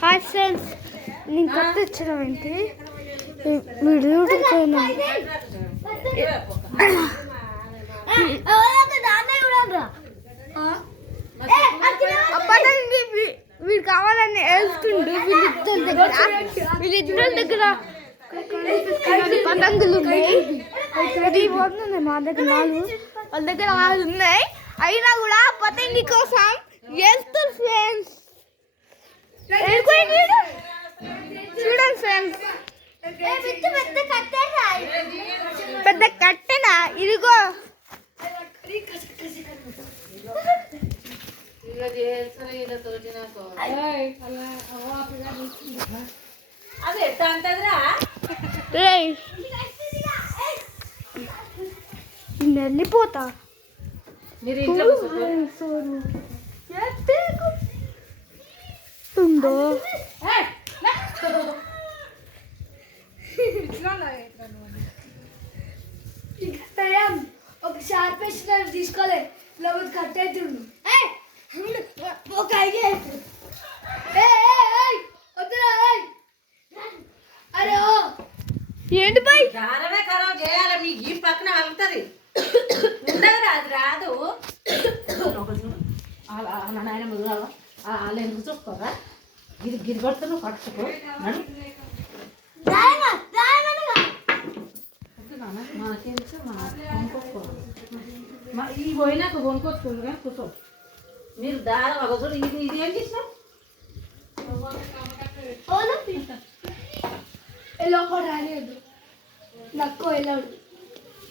Hi friends, నేను కొత్త వచ్చిన ఏంటి వీడియో వీడు కావాలని వేస్తుండు. వీళ్ళిద్దరి దగ్గర పతంగులు ఉన్నాయి. మా దగ్గర 4, వాళ్ళ దగ్గర 6 ఉన్నాయి. అయినా కూడా పతంగి కోసం వెళ్తారు ఫ్రెండ్స్. చూడండి ఫ్రెండ్స్, పెద్ద కట్టెనా ఇదిగో. వెళ్ళిపోతా ఉందో ఒక షార్ప్ తీసుకోలే లోపల కట్టేతుండు. ఒక ఐడియా అరే ఏంటి పై దారమే ఖరాబ్ చేయాలి. మీ ఈ పక్కన వెళ్తుంది ఉండదు, అది రాదు. నాయన ముదురావా వాళ్ళు ఎందుకు చూసుకోరా? గిరి కొడుతు కట్టుకో. మనకేం ఈ పోయినాక కొనుక్కొచ్చుకోండి కానీ కూర్చో. మీరు దారం ఒక చూడు. ఇది ఏం చేసినాం? రాలేదు నక్కో వెళ్ళాడు.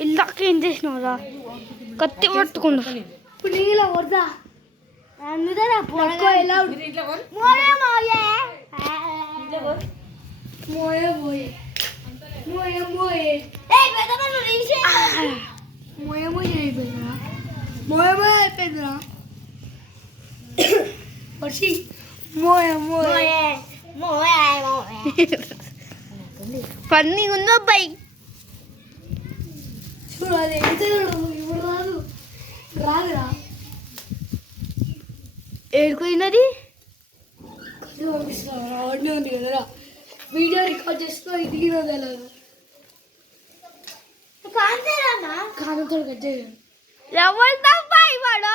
ఇల్లాక ఏం చేసినావురా? కత్తి పట్టుకున్నా. ఇప్పుడు నీళ్ళ వద్దా అయిపోయిందిరా. వర్షి పన్నీ ఉందో పై చూడాలి. ఇప్పుడు రాదు, రాదురా. ఏడుకున్నది ఆడినే ఉంది కదరా. వీడియో రికార్డ్ చేసుకో. ఇది తెలియదు కాంతో కట్ ఎవరు తప్పాయి వాడు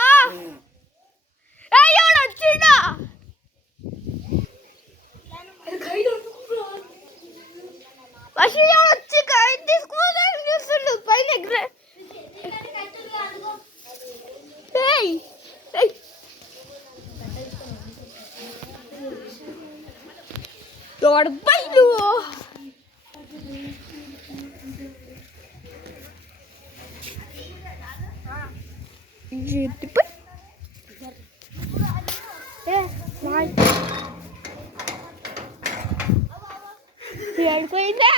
వచ్చిందా? వచ్చి తీసుకోవాలని చూస్తుండు పైన. పైలు ఏడుకోయిందా?